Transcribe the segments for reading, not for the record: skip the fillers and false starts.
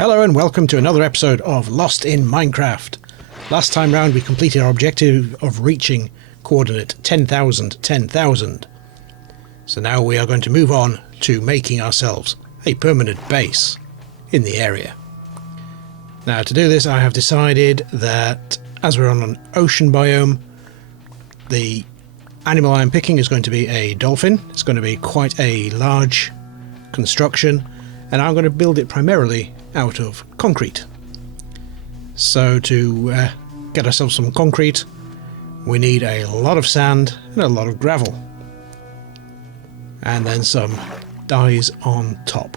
Hello and welcome to another episode of Lost in Minecraft. Last time round we completed our objective of reaching coordinate 10,000, 10,000. So now we are going to move on to making ourselves a permanent base in the area. Now to do this I have decided that as we're on an ocean biome, the animal I'm picking is going to be a dolphin. It's going to be quite a large construction and I'm going to build it primarily out of concrete. So to get ourselves some concrete we need a lot of sand and a lot of gravel and then some dyes on top.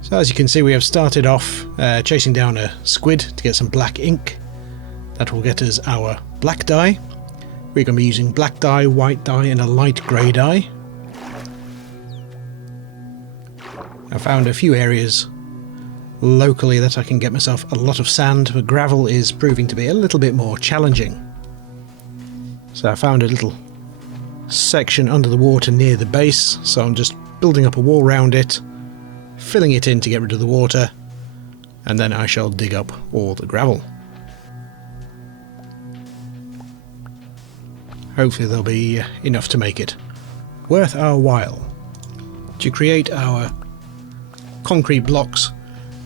So as you can see we have started off chasing down a squid to get some black ink. That will get us our black dye. We're going to be using black dye, white dye and a light grey dye. I found a few areas locally that I can get myself a lot of sand, but gravel is proving to be a little bit more challenging. So I found a little section under the water near the base, so I'm just building up a wall around it, filling it in to get rid of the water, and then I shall dig up all the gravel. Hopefully there'll be enough to make it worth our while. To create our concrete blocks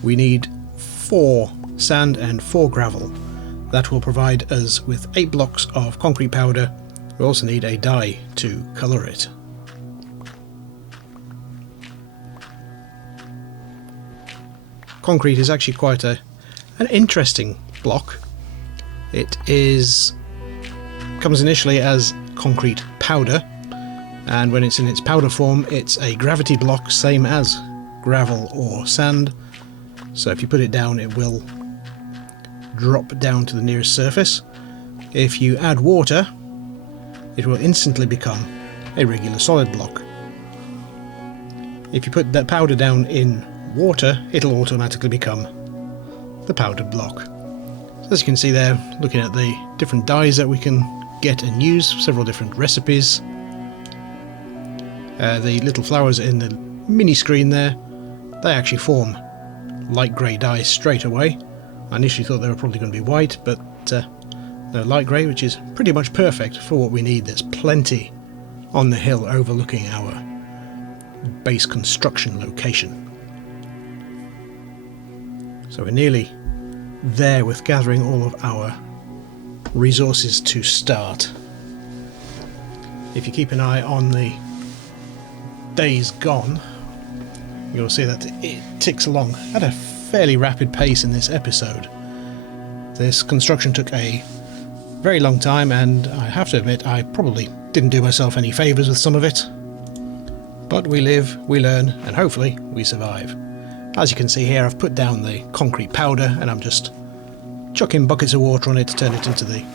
we need 4 sand and 4 gravel. That will provide us with 8 blocks of concrete powder. We also need a dye to colour it. Concrete is actually quite an interesting block. It comes initially as concrete powder, and when it's in its powder form it's a gravity block, same as gravel or sand. So if you put it down it will drop down to the nearest surface. If you add water it will instantly become a regular solid block. If you put that powder down in water it'll automatically become the powdered block. So as you can see there, looking at the different dyes that we can get and use, several different recipes. The little flowers in the mini screen there, they actually form light grey dye straight away. I initially thought they were probably going to be white, but they're light grey, which is pretty much perfect for what we need. There's plenty on the hill overlooking our base construction location. So we're nearly there with gathering all of our resources to start. If you keep an eye on the days gone, you'll see that it ticks along at a fairly rapid pace in this episode. This construction took a very long time and I have to admit I probably didn't do myself any favours with some of it. But we live, we learn and hopefully we survive. As you can see here I've put down the concrete powder and I'm just chucking buckets of water on it to turn it into the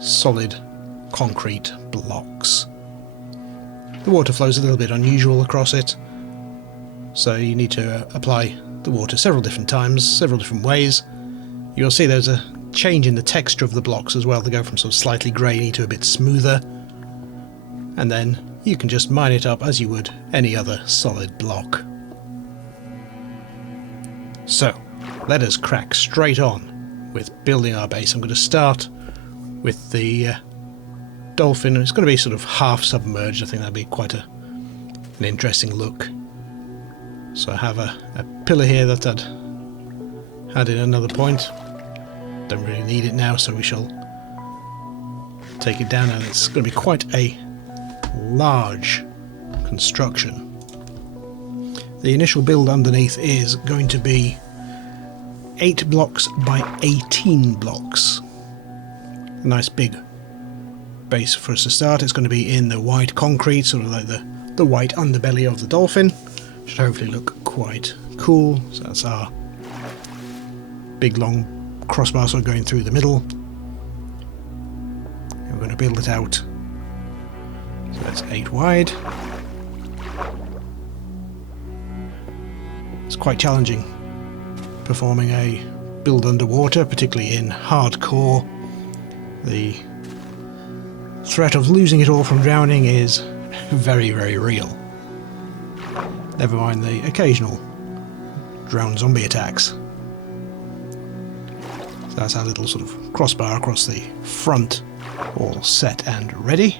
solid concrete blocks. The water flows a little bit unusual across it, so you need to apply the water several different times, several different ways. You'll see there's a change in the texture of the blocks as well. They go from sort of slightly grainy to a bit smoother, and then you can just mine it up as you would any other solid block. So let us crack straight on with building our base. I'm going to start with the dolphin. It's going to be sort of half submerged. I think that'd be quite an interesting look. So I have a pillar here that I'd had in another point. Don't really need it now, so we shall take it down, and it's going to be quite a large construction. The initial build underneath is going to be 8 blocks by 18 blocks. A nice big base for us to start. It's going to be in the white concrete, sort of like the white underbelly of the dolphin. Should hopefully look quite cool. So that's our big long crossbar sort of going through the middle. And we're going to build it out. So that's 8 wide. It's quite challenging performing a build underwater, particularly in hardcore. The threat of losing it all from drowning is very, very real. Never mind the occasional drone zombie attacks. So that's our little sort of crossbar across the front, all set and ready.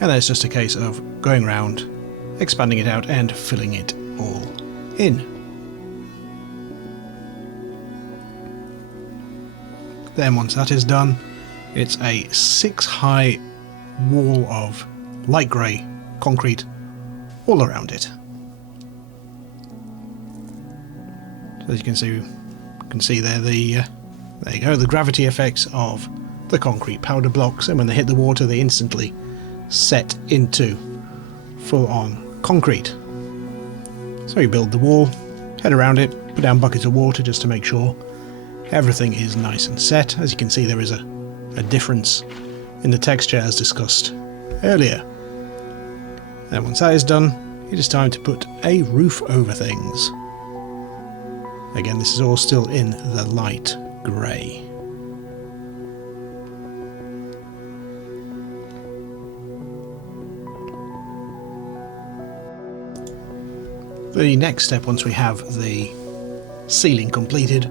And then it's just a case of going around, expanding it out and filling it all in. Then once that is done, it's a 6-high wall of light grey concrete all around it. So as you can see there, there you go, the gravity effects of the concrete powder blocks, and when they hit the water they instantly set into full-on concrete. So you build the wall, head around it, put down buckets of water just to make sure everything is nice and set. As you can see, there is a difference in the texture as discussed earlier. Then once that is done, it is time to put a roof over things. Again, this is all still in the light grey. The next step, once we have the ceiling completed,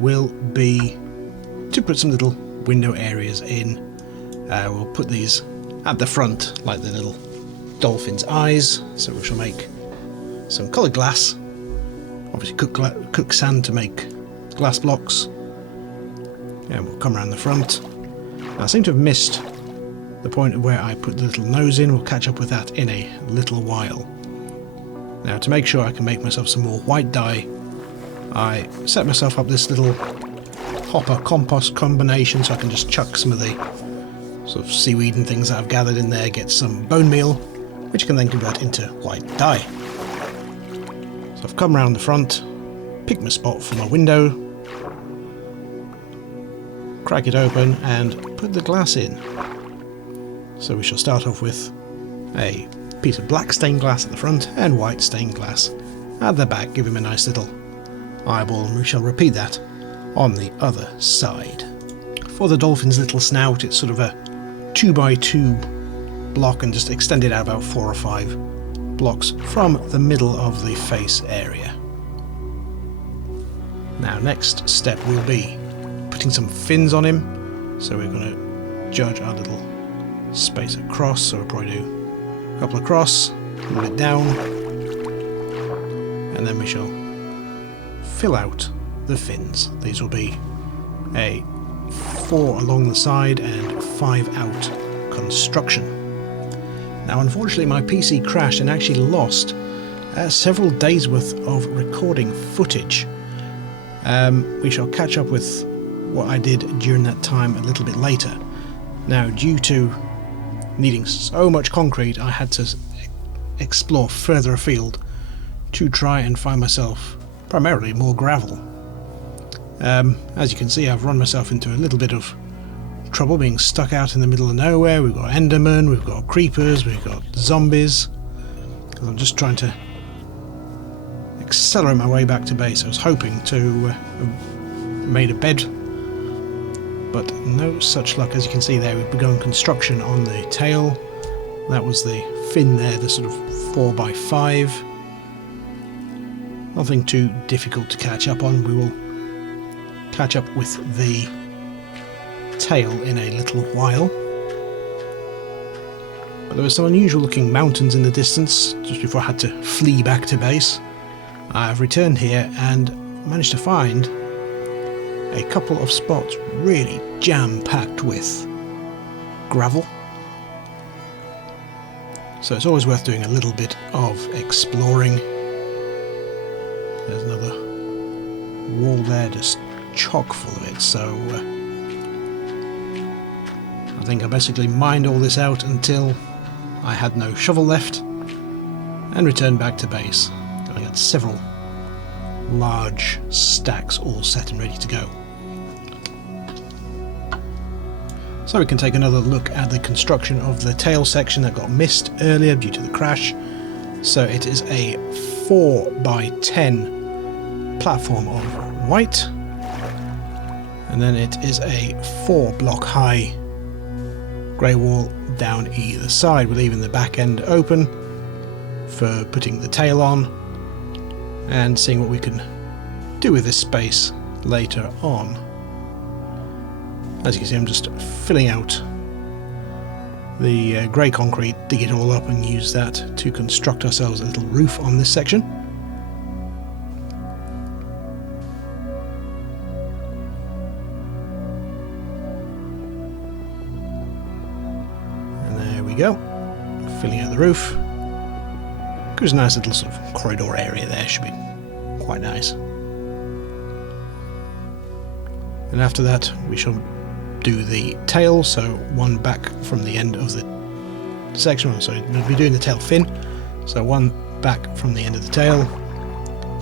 will be to put some little window areas in. We'll put these at the front like the little dolphin's eyes, so we shall make some coloured glass, obviously cook sand to make glass blocks, and we'll come around the front. Now, I seem to have missed the point of where I put the little nose in. We'll catch up with that in a little while. Now, to make sure I can make myself some more white dye, I set myself up this little hopper compost combination, so I can just chuck some of the sort of seaweed and things that I've gathered in there, get some bone meal, which can then convert into white dye. So I've come around the front, pick my spot for my window, crack it open and put the glass in. So we shall start off with a piece of black stained glass at the front and white stained glass at the back, give him a nice little eyeball, and we shall repeat that on the other side. For the dolphin's little snout, it's sort of a 2x2 block and just extend it out about 4 or 5 blocks from the middle of the face area. Now, next step will be putting some fins on him, so we're going to judge our little space across, so we'll probably do a couple across, a little bit down, and then we shall fill out the fins. These will be a 4 along the side and 5 out construction. Now, unfortunately my PC crashed and actually lost several days worth of recording footage. We shall catch up with what I did during that time a little bit later. Now, due to needing so much concrete, I had to explore further afield to try and find myself primarily more gravel. As you can see, I've run myself into a little bit of trouble being stuck out in the middle of nowhere. We've got endermen, we've got creepers, we've got zombies, because I'm just trying to accelerate my way back to base. I was hoping to have made a bed, but no such luck. As you can see there, we've begun construction on the tail. That was the fin there, the sort of 4x5. Nothing too difficult to catch up on. We will catch up with the tail in a little while. But there were some unusual looking mountains in the distance just before I had to flee back to base. I've returned here and managed to find a couple of spots really jam-packed with gravel. So it's always worth doing a little bit of exploring. There's another wall there just chock full of it, so I think I basically mined all this out until I had no shovel left and returned back to base. I got several large stacks all set and ready to go. So we can take another look at the construction of the tail section that got missed earlier due to the crash. So it is a 4x10 platform of white, and then it is a 4 block high grey wall down either side. We're leaving the back end open for putting the tail on, and seeing what we can do with this space later on. As you can see, I'm just filling out the grey concrete, dig it all up and use that to construct ourselves a little roof on this section. And there we go, filling out the roof. Gives a nice little sort of corridor area there, should be quite nice. And after that we shall do the tail, so one back from the end of the section, so we'll be doing the tail fin, so one back from the end of the tail,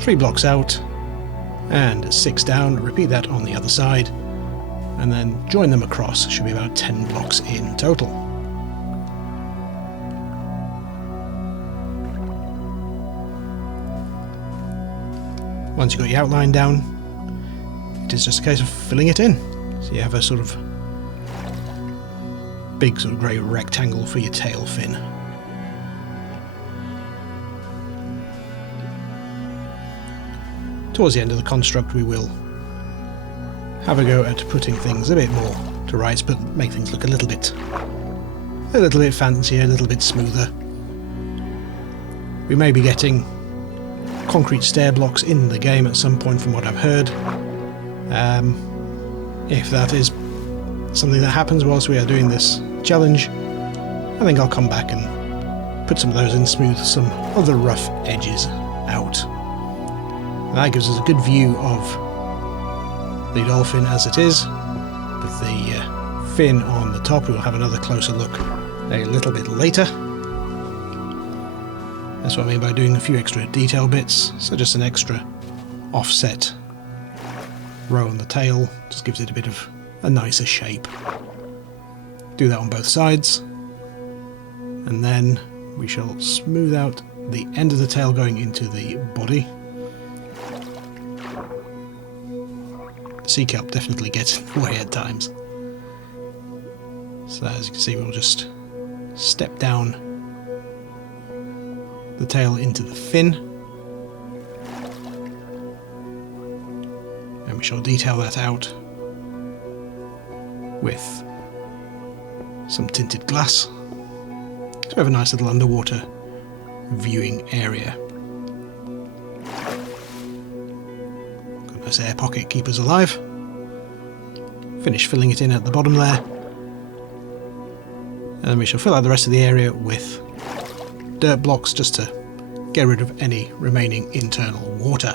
3 blocks out and 6 down, repeat that on the other side, and then join them across. Should be about 10 blocks in total. Once you've got your outline down, it is just a case of filling it in. So you have a sort of big sort of grey rectangle for your tail fin. Towards the end of the construct we will have a go at putting things a bit more to rights, but make things look a little bit fancier, a little bit smoother. We may be getting concrete stair blocks in the game at some point from what I've heard. If that is something that happens whilst we are doing this challenge, I think I'll come back and put some of those in, smooth some other rough edges out. And that gives us a good view of the Dolphin as it is, with the fin on the top. We'll have another closer look a little bit later. That's what I mean by doing a few extra detail bits, so just an extra offset row on the tail, just gives it a bit of a nicer shape. Do that on both sides, and then we shall smooth out the end of the tail going into the body. The sea kelp definitely gets in the way at times. So as you can see, we'll just step down the tail into the fin, and we shall detail that out with some tinted glass to have a nice little underwater viewing area. Got a nice air pocket, keep us alive. Finish filling it in at the bottom there, and then we shall fill out the rest of the area with dirt blocks just to get rid of any remaining internal water.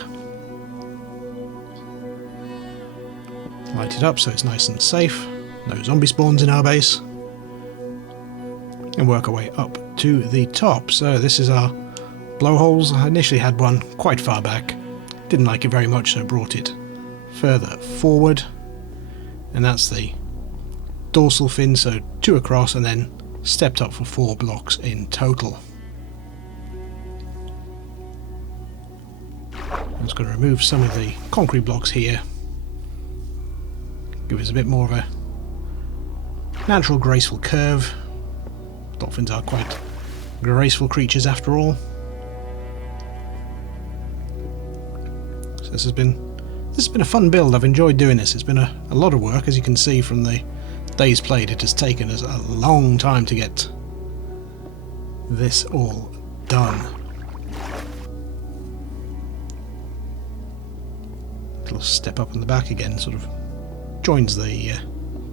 Light it up so it's nice and safe, no zombie spawns in our base, and work our way up to the top. So this is our blowholes. I initially had one quite far back, didn't like it very much, so brought it further forward, and that's the dorsal fin, so 2 across and then stepped up for 4 blocks in total. I'm just going to remove some of the concrete blocks here, give us a bit more of a natural graceful curve. Dolphins are quite graceful creatures after all. So this has been a fun build. I've enjoyed doing this. It's been a lot of work, as you can see from the days played. It has taken us a long time to get this all done. Little step up in the back again, sort of joins the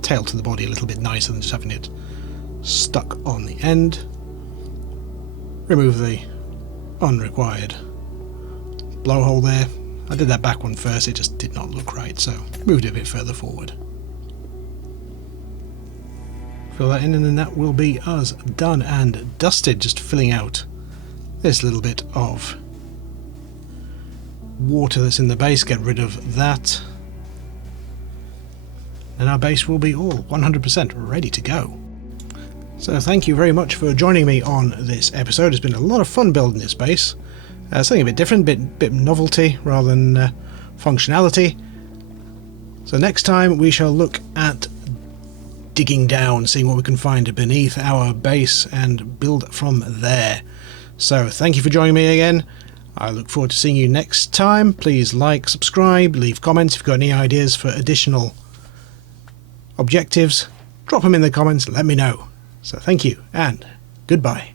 tail to the body a little bit nicer than just having it stuck on the end. Remove the unrequired blowhole there. I did that back one first, it just did not look right, so moved it a bit further forward. Fill that in and then that will be us done and dusted, just filling out this little bit of water that's in the base, get rid of that, and our base will be all 100% ready to go. So thank you very much for joining me on this episode. It's been a lot of fun building this base, something a bit different, bit novelty rather than functionality. So next time we shall look at digging down, seeing what we can find beneath our base and build from there. So thank you for joining me again. I look forward to seeing you next time. Please like, subscribe, leave comments if you've got any ideas for additional objectives. Drop them in the comments and let me know. So thank you and goodbye.